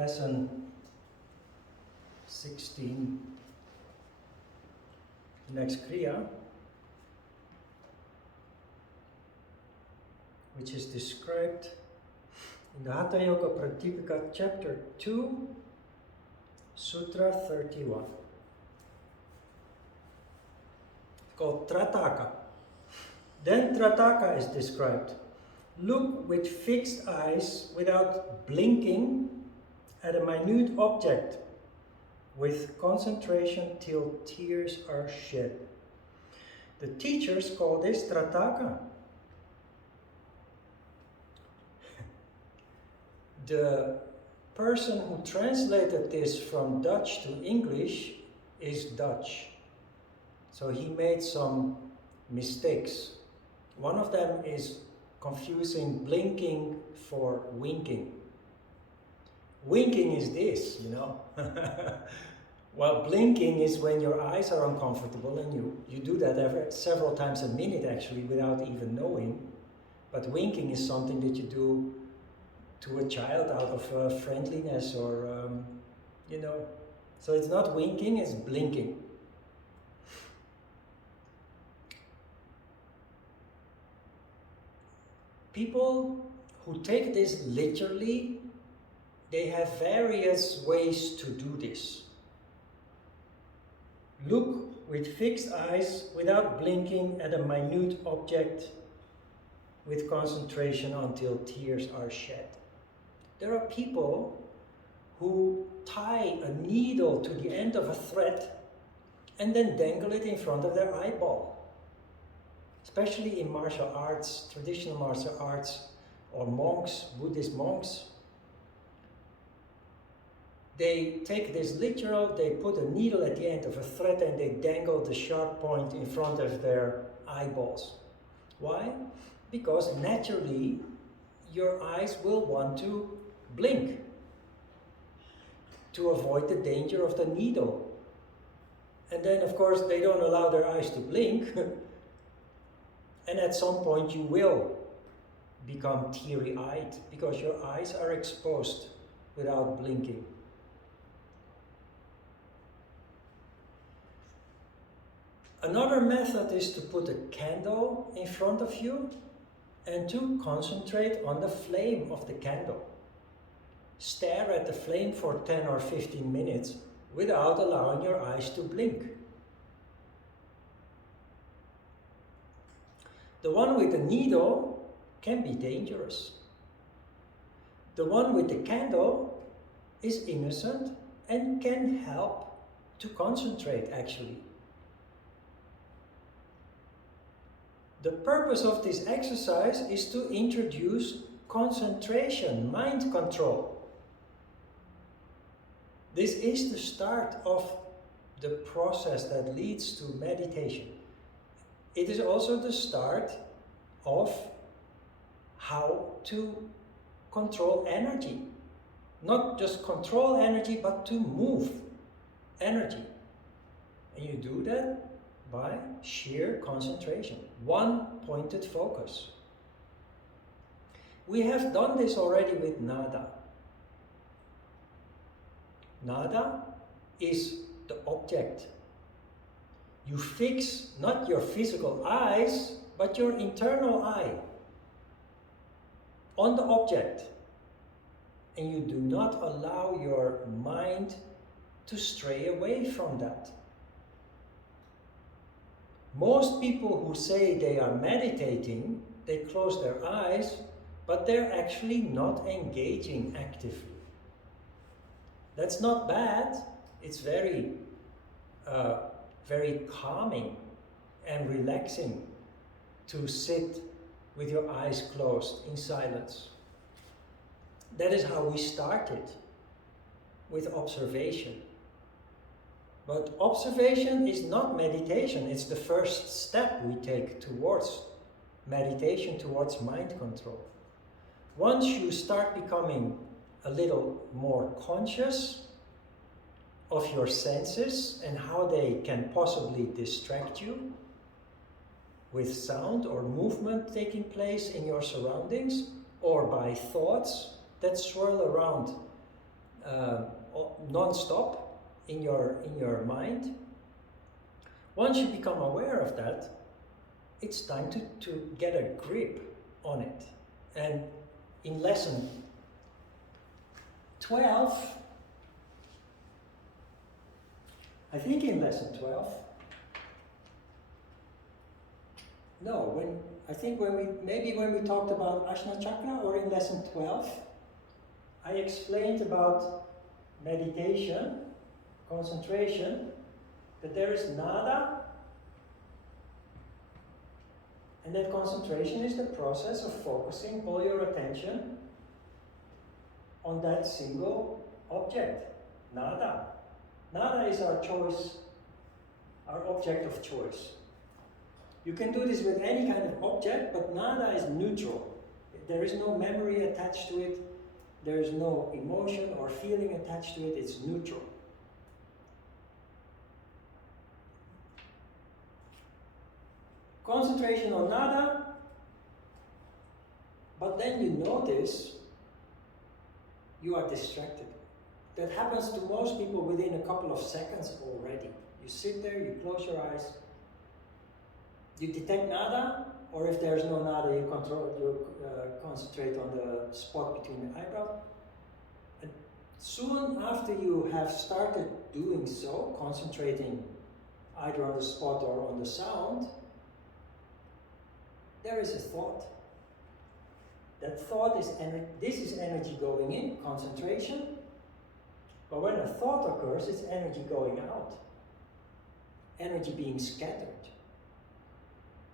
lesson 16, the next Kriya, which is described in the Hatha Yoga Pratipika chapter 2, Sutra 31. It's called Trataka. Then Trataka is described. Look with fixed eyes without blinking at a minute object with concentration till tears are shed. The teachers call this Trataka. The person who translated this from Dutch to English is Dutch. So he made some mistakes. One of them is confusing blinking for winking. Winking is this, Well, blinking is when your eyes are uncomfortable, and you do that several times a minute actually without even knowing. But winking is something that you do to a child out of friendliness or, So it's not winking, it's blinking. People who take this literally, they have various ways to do this. Look with fixed eyes without blinking at a minute object with concentration until tears are shed. There are people who tie a needle to the end of a thread and then dangle it in front of their eyeball. Especially in martial arts, traditional martial arts, or monks, Buddhist monks. They take this literal, they put a needle at the end of a thread and they dangle the sharp point in front of their eyeballs. Why? Because naturally your eyes will want to blink to avoid the danger of the needle. And then of course they don't allow their eyes to blink and at some point you will become teary-eyed because your eyes are exposed without blinking. Another method is to put a candle in front of you and to concentrate on the flame of the candle. Stare at the flame for 10 or 15 minutes without allowing your eyes to blink. The one with the needle can be dangerous. The one with the candle is innocent and can help to concentrate actually. The purpose of this exercise is to introduce concentration, mind control. This is the start of the process that leads to meditation. It is also the start of how to control energy. Not just control energy, but to move energy. And you do that by sheer concentration, one pointed focus. We have done this already with nada. Nada is the object. You fix not your physical eyes, but your internal eye on the object. And you do not allow your mind to stray away from that. Most people who say they are meditating, they close their eyes, but they're actually not engaging actively. That's not bad. It's very calming and relaxing to sit with your eyes closed in silence. That is how we started, with observation. But observation is not meditation, it's the first step we take towards meditation, towards mind control. Once you start becoming a little more conscious of your senses and how they can possibly distract you with sound or movement taking place in your surroundings, or by thoughts that swirl around non-stop in your mind. Once you become aware of that, it's time to get a grip on it. And in lesson 12, I think in lesson 12, no, when we talked about Ajna Chakra, or in lesson 12, I explained about meditation, concentration, that there is nada, and that concentration is the process of focusing all your attention on that single object, nada. Nada is our choice, our object of choice. You can do this with any kind of object, but nada is neutral. There is no memory attached to it. There is no emotion or feeling attached to it. It's neutral. Concentration on nada, but then you notice you are distracted. That happens to most people within a couple of seconds already. You sit there, you close your eyes, you detect nada, or if there's no nada, you concentrate on the spot between the eyebrows. And soon after you have started doing so, concentrating either on the spot or on the sound, there is a thought. That thought is this is energy going in, concentration. But when a thought occurs, it's energy going out. Energy being scattered.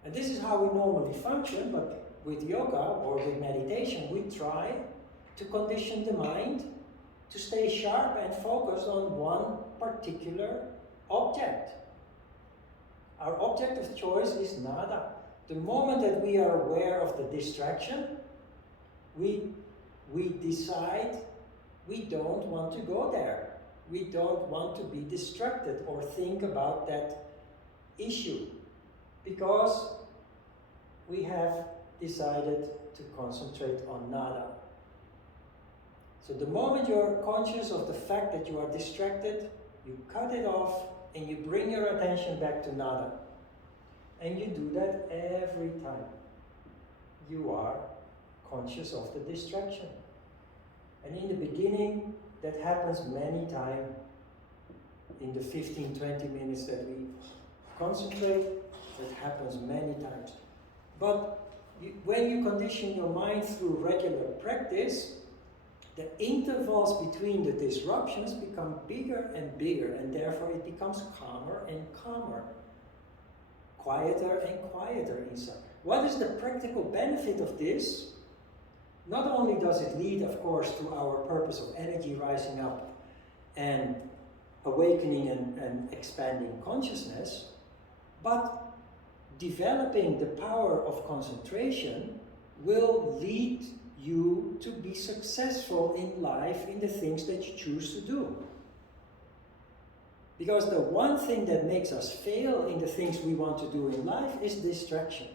And this is how we normally function, but with yoga or with meditation, we try to condition the mind to stay sharp and focused on one particular object. Our object of choice is nada. The moment that we are aware of the distraction, we decide we don't want to go there. We don't want to be distracted or think about that issue, because we have decided to concentrate on nada. So the moment you're conscious of the fact that you are distracted, you cut it off and you bring your attention back to nada. And you do that every time you are conscious of the distraction. And in the beginning, that happens many times. In the 15-20 minutes that we concentrate, that happens many times. But when you condition your mind through regular practice, the intervals between the disruptions become bigger and bigger, and therefore it becomes calmer and calmer, quieter and quieter inside. What is the practical benefit of this? Not only does it lead, of course, to our purpose of energy rising up and awakening and expanding consciousness, but developing the power of concentration will lead you to be successful in life in the things that you choose to do. Because the one thing that makes us fail in the things we want to do in life is distraction.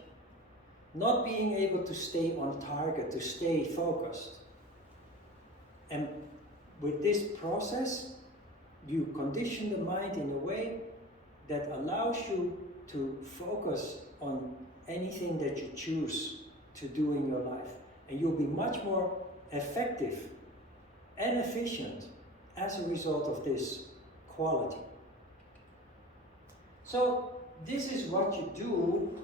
Not being able to stay on target, to stay focused. And with this process, you condition the mind in a way that allows you to focus on anything that you choose to do in your life. And you'll be much more effective and efficient as a result of this quality. So this is what you do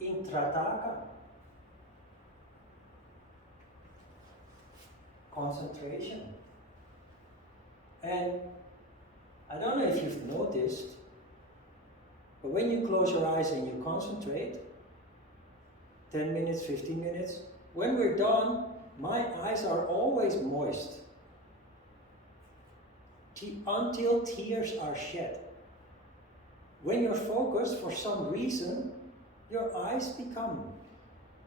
in Trataka. Concentration. And I don't know if you've noticed, but when you close your eyes and you concentrate, 10 minutes, 15 minutes, when we're done, my eyes are always moist until tears are shed. When you're focused, for some reason, your eyes become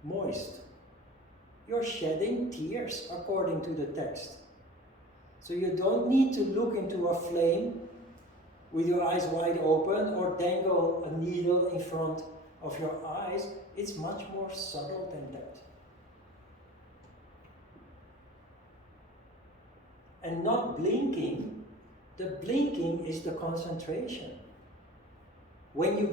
moist. You're shedding tears according to the text. So you don't need to look into a flame with your eyes wide open or dangle a needle in front of your eyes. It's much more subtle than that. and not blinking, the blinking is the concentration. When you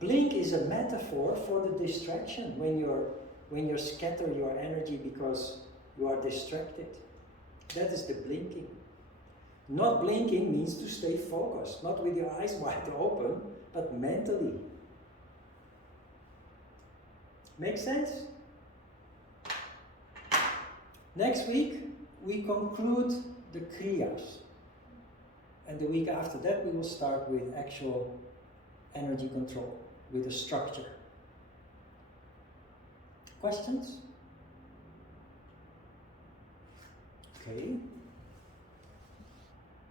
blink is a metaphor for the distraction, when you scatter your energy because you are distracted. That is the blinking. Not blinking means to stay focused, not with your eyes wide open, but mentally. Make sense? Next week, we conclude the Kriyas. And the week after that, we will start with actual energy control, with a structure. Questions? Okay.